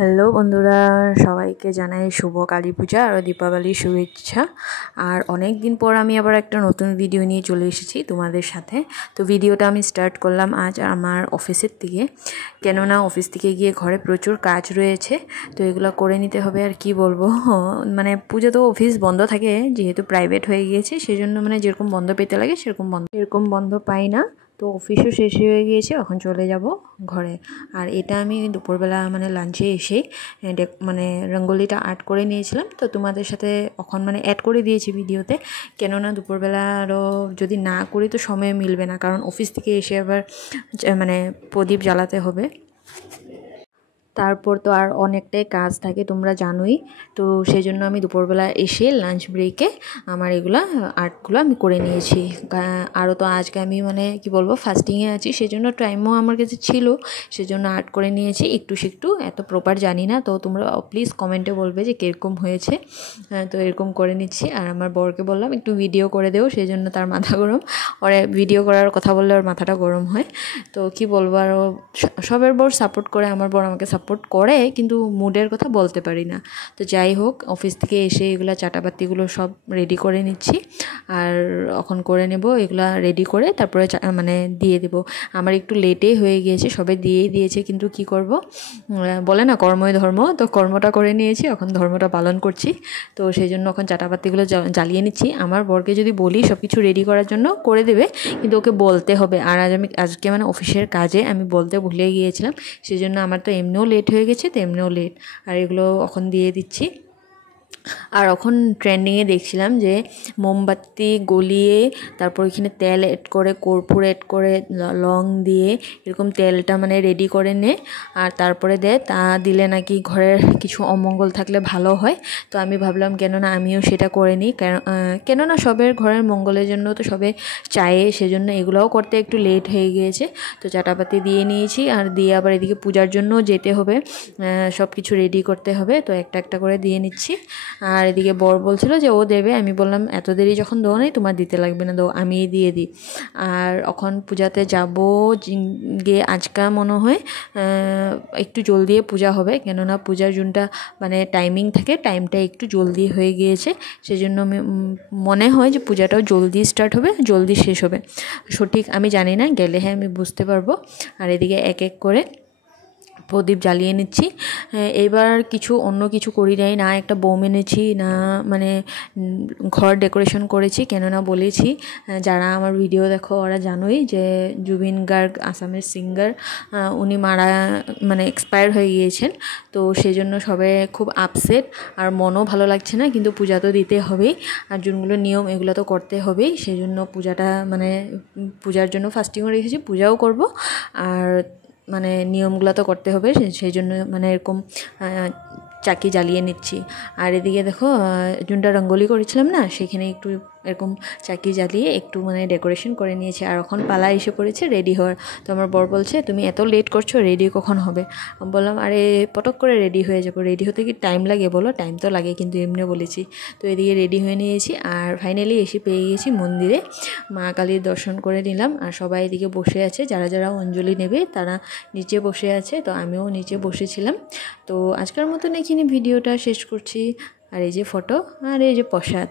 Hello বন্ধুরা, সবাইকে জানাই শুভ কালী পূজা আর দীপাবলির শুভেচ্ছা। আর অনেক দিন পর আমি আবার একটা নতুন ভিডিও নিয়ে চলে এসেছি তোমাদের সাথে। তো ভিডিওটা আমি স্টার্ট করলাম আজ আমার অফিসের থেকে, কেননা অফিস থেকে গিয়ে ঘরে প্রচুর কাজ রয়েছে, তো এগুলো করে নিতে হবে। আর কি বলবো, মানে পুজো তো অফিস বন্ধ থাকে, যেহেতু প্রাইভেট হয়ে গিয়েছে সেজন্য মানে যেরকম বন্ধ পেতে লাগে সেরকম বন্ধ পাই না। তো অফিসও শেষ হয়ে গিয়েছে, এখন চলে যাব ঘরে। আর এটা আমি দুপুরবেলা মানে লাঞ্চে এসে মানে রঙ্গোলিটা আর্ট করে নিয়েছিলাম, তো তোমাদের সাথে এখন মানে অ্যাড করে দিয়েছি ভিডিওতে। কেননা দুপুরবেলা আরও যদি না করি তো সময় মিলবে না, কারণ অফিস থেকে এসে আবার মানে প্রদীপ জ্বালাতে হবে। তারপর তো আর অনেকটাই কাজ থাকে তোমরা জানোই, তো সেই জন্য আমি দুপুরবেলা এসে লাঞ্চ ব্রেকে আমার এগুলা আর্টগুলো আমি করে নিয়েছি। আরও তো আজকে আমি মানে কি বলবো ফাস্টিংয়ে আছি, সেজন্য টাইমও আমার কাছে ছিল, সেজন্য আর্ট করে নিয়েছি। একটু এত প্রপার জানি না, তো তোমরা প্লিজ কমেন্টে বলবে যে কীরকম হয়েছে। তো এরকম করে নিচ্ছি। আর আমার বরকে বললাম একটু ভিডিও করে দেও, সেই জন্য তার মাথা গরম। ওরা ভিডিও করার কথা বললে ওর মাথাটা গরম হয়। তো কি বলবো, আর সবের বর সাপোর্ট করে, আমার বর আমাকে সাপোর্ট করে, কিন্তু মুডের কথা বলতে পারি না। তো যাই হোক, অফিস থেকে এসে এগুলো চাটাপাতিগুলো সব রেডি করে নিচ্ছি। আর এখন করে নেব এগুলা রেডি করে, তারপরে মানে দিয়ে দেব। আমার একটু লেটে হয়ে গিয়েছে, সবে দিয়েই দিয়েছে, কিন্তু কি করব, বলে না কর্মই ধর্ম, তো কর্মটা করে নিয়েছি, এখন ধর্মটা পালন করছি। তো সেই জন্য এখন চাটাপাতিগুলো জ্বালিয়ে নিচ্ছি। আমার বরকে যদি বলি সব কিছু রেডি করার জন্য করে দেবে, কিন্তু ওকে বলতে হবে। আর আজকে মানে অফিসের কাজে আমি বলতে ভুলে গিয়েছিলাম, সেই জন্য আমার তো এমনিও লেট হয়ে গেছে, তো এমনিও লেট। আর এগুলো এখন দিয়ে দিচ্ছি। আর এখন ট্রেন্ডিংয়ে দেখছিলাম যে মোমবাতি গলিয়ে তারপর এখানে তেল অ্যাড করে, কর্পূর অ্যাড করে, লং দিয়ে এরকম তেলটা মানে রেডি করে নে, আর তারপরে দেয়। তা দিলে নাকি ঘরের কিছু অমঙ্গল থাকলে ভালো হয়। তো আমি ভাবলাম কেননা আমিও সেটা করে নিই, কেননা সবের ঘরের মঙ্গলের জন্য তো সবে চায়ে, সেজন্য এগুলোও করতে একটু লেট হয়ে গিয়েছে। তো চাটাপাতি দিয়ে নিয়েছি, আর দিয়ে আবার এদিকে পূজার জন্য যেতে হবে, সব কিছু রেডি করতে হবে, তো একটা একটা করে দিয়ে নিচ্ছি। আর এদিকে বর বলছিল যে ও দেবে, আমি বললাম এত দেরি যখন দেও নাই তোমার দিতে লাগবে না, দাও আমিই দিয়ে দিই। আর এখন পূজাতে যাব গিয়ে, আজকা মনে হয় একটু জলদি পূজা হবে, কেননা পূজার জুনটা মানে টাইমিং থাকে, টাইমটা একটু জলদি হয়ে গিয়েছে, সেজন্য আমি মনে হয় যে পূজাটাও জলদি স্টার্ট হবে, জলদি শেষ হবে। সঠিক আমি জানি না, গেলে হ্যাঁ আমি বুঝতে পারবো। আর এদিকে এক এক করে প্রদীপ জ্বালিয়ে নিচ্ছি। এবার অন্য কিছু করি নাই, না একটা বোম এনেছি, না মানে ঘর ডেকোরেশন করেছি। কেননা বলেছি, যারা আমার ভিডিও দেখো ওরা জানোই যে জুবিন গার্গ আসামের সিঙ্গার, উনি মানে এক্সপায়ার হয়ে গিয়েছেন। তো সেই জন্য সবাই খুব আপসেট, আর মনও ভালো লাগছে না, কিন্তু পূজা তো দিতে হবেই, আর যোনগুলো নিয়ম এগুলো তো করতে হবেই। সেই জন্য পূজাটা মানে পূজার জন্য ফাস্টিংও রেখেছি, পূজাও করব, আর মানে নিয়মগুলো তো করতে হবে, সেই জন্য মানে এরকম চাকি জ্বালিয়ে নিচ্ছি। আর এদিকে দেখো যোনটা রঙ্গোলি করেছিলাম না, সেখানে একটু এরকম চাকি জ্বালিয়ে একটু মানে ডেকোরেশন করে নিয়েছি। আর এখন পালা এসে পড়েছে রেডি হওয়ার। তো আমার বর বলছে তুমি এত লেট করছো, রেডি কখন হবে? আমি বললাম আরে পটক করে রেডি হয়ে যাবো, রেডি হতে কি টাইম লাগে বলো? টাইম তো লাগে, কিন্তু এমনিও বলেছি। তো এদিকে রেডি হয়ে নিয়েছি, আর ফাইনালি এসে পেয়ে গেছি মন্দিরে, মা কালীর দর্শন করে নিলাম। আর সবাই এদিকে বসে আছে, যারা যারা অঞ্জলি নেবে তারা নিচে বসে আছে, তো আমিও নিচে বসেছিলাম। তো আজকের মতন এখানে ভিডিওটা শেষ করছি। আর এই যে ফটো, আর এই যে প্রসাদ।